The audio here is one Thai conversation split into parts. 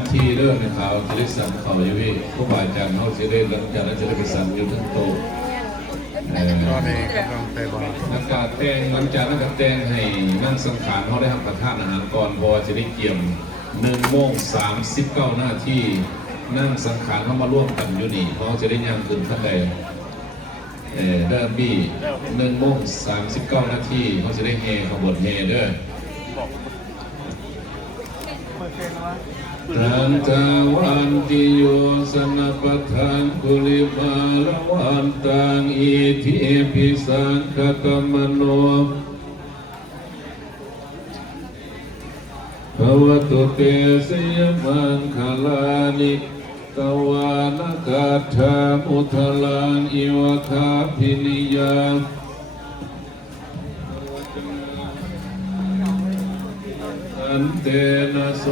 ำที่เรื่องในข่าวจะได้สั่งเขาอยู่ที่ผู้บาดเจ็บเขาจะได้หลังจากนั้นจะได้ไปสั่งอยู่ทั้งโตก็ในกำลังใจบอลนักการแต่งหลังจากนั้นก็แต่งให้นั่งสังขารเขาได้ทำประทานอาหารก่อนพอจะได้เกี่ยม1:39 นาทีนั่งสังขารเขามาร่วมกันอยู่นี่เขาจะได้ย่างขึ้นขั้นใดเริ่มบี้1:39 นาทีเขาจะได้เฮขบวนเฮเด้อรันตาวันติโยสนปทังกุลิมาลวันตังอิทิปิสังคตมโนภวตุเตสยมังคลานิกวานกาธามุทลังอิวคาพินิยาอันเตนะโส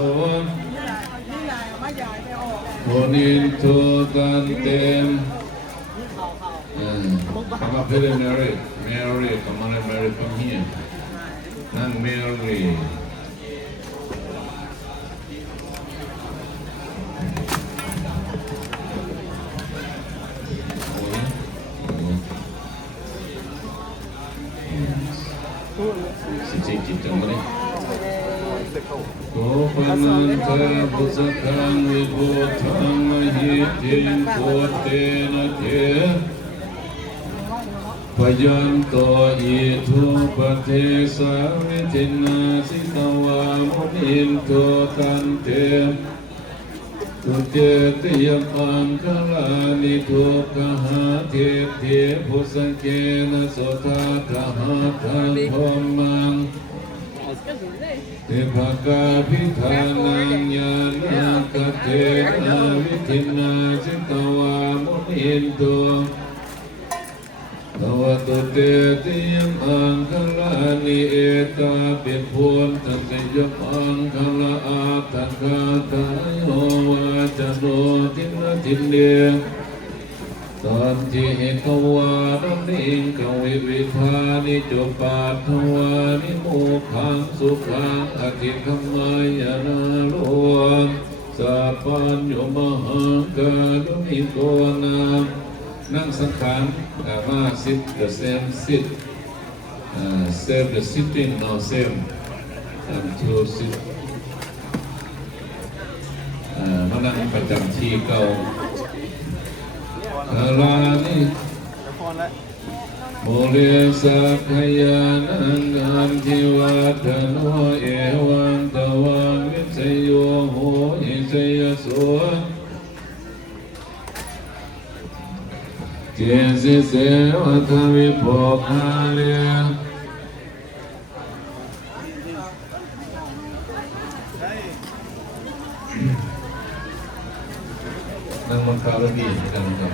โหนินทุกันเต็มคำว่า preliminary Mary คำว่า Mary from here นั่ง Maryสิจิตจังเลยโกปนันทะบุษกังวิโภทังมหิติงโกเตนะเถพยันโตอิทุปเทสาวิทินาสิตวามุนินโตตันเตตุเจติยปังคลานิทุกหาเทเทภุสังเกนะโสตตหะทังพมังเทภกาภิธานังญาณกเทนะวิทินาสิตวามุนินโตตวตุเตติยมังคลานิเอตาปิพุนตันติยมังคลาอาตังคาตายโอวาจโนทินทินเดตอนที่เหตวานันิงกวิวิธานิจุปาทวานิโมขังสุขังอธิคมายานาโลสัพพัญโยมหังกาลุนิโกนานั่งสังขารมา sit the same sit save the sitting now same to sit มานั่งประจำที่เก่าคาลานิโมเรสักยานังอันทิวัฒโนเอวังตวังวิเศโยโหอิเสยโสเจสิเสวะทวิโภคาเลียนั่งบนคาร์ดีกันครับ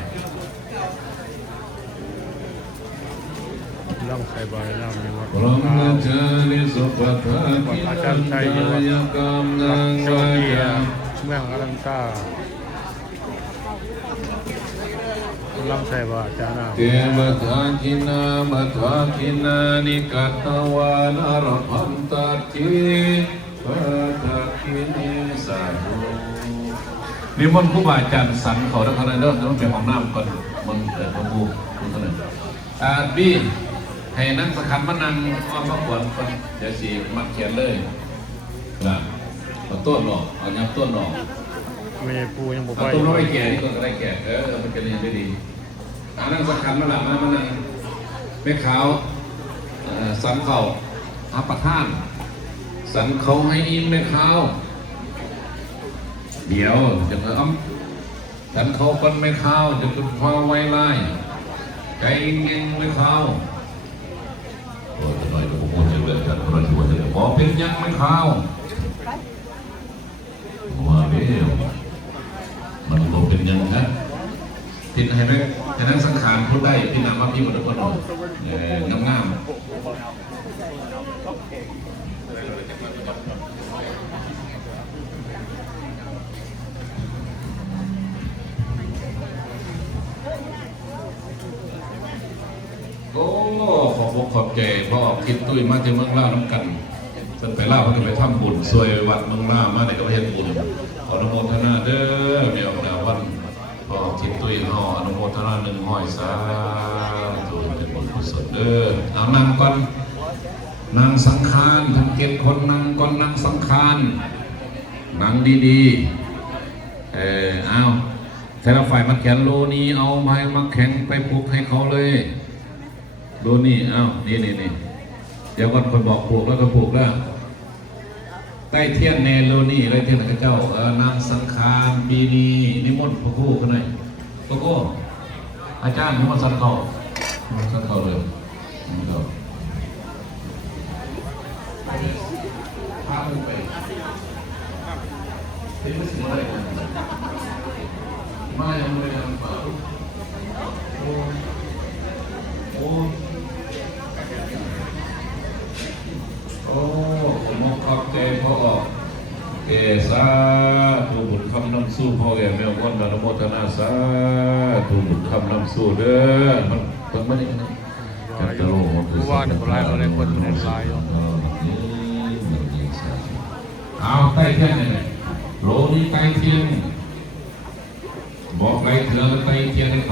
ล่องใส่บอลล่องมีวัด พระมจาริสุปทาคิลันตายกรรมนังวายาเมืองอลังกาล่องใส่บอลจานาเทวทาคินามัทาคินานิกัตวานอรพันตติปัตตินิสาธุนิมนต์ครูบาอาจารย์สันเขาทั้งนั้นเด้อต้องเป็นของน้ำก่อนมันพระบูคุณท่านบี้ให้นั่งสักขันมานั่งอ้อมพระขวัญคนเดี๋ยวสีมัดเขียนเลยนะเอาต้นหนอกเอายับต้นหนอกไม่ปูยังบอกว่าต้นน้อยแก่นี่ก็ได้แก่มันจะเรียนได้ดีนั่งสักขันมาหลังมานั่งไม่ขาวสันเข่าอาปะท่านสันเขาให้อินไม่ขาวเดี๋ยวจะเอาสันเขาเป็นไม่ขาวจะเป็นพอไว้ไล่ใจเงี้ยไม่ขาวโอ้ยหน่อยก็ผมจะเดินกันคนละตัวเลยบอกเป็นยังไม่ขาวว่าเบี้ยวมันบอกเป็นยังนะพินให้ไหมให้นั่งสังขารพูดได้พินนำมาพี่หมดทุกคนงามโอ้ขอบขอบใจพ่อคิดตุ้ยมาที่เมืองล่าน้ำกันเป็นไปล่าเขาจะไปทำบุญช่วยวัดเมืองล่ามาในกระเทศบุญ อนุโมทนาเด้อเมียวดาวันพอทิศตุ้ยห่ออนุโมทนา100สาธุเป็นบุญกุศลเด้อเอานั่งก่อนนั่งสังขารทั้ง7คนนั่งก่อนนั่งสังขารนั่งดีๆเอาแต่ละฝ่ายมาแขนโลนี้เอาไม้มาแข่งไปผูกให้เขาเลยโลนี้เอานี่เดี๋ยวก่อนคนบอกผูกแล้วก็ผูกแล้วใต้เทียนเนโลนี่ใต้เทียนพระเจ้านางสังขารปีนี้นิมนต์พระครูกันหน่อยพระครูอาจารย์นิมนต์สังเขาเลยครับพาไปเป็นสิ่งอะไรมาอย่างไรกันเปล่าโอ้ผมมองขับใจพ่อออกสาธุบุญคำนำสู้พ่อแก่แม่คนอนุโมทนาสาธุบุญคำนำสู้เด้อมันเพิ่งมาได้ไงจัตโลมันคือว่าเนี่ยคนอะไรคนเป็นลายเอาใต้เทียนเลยโลนี้ใต้เทียนบอกใต้เถื่อนใต้เทียน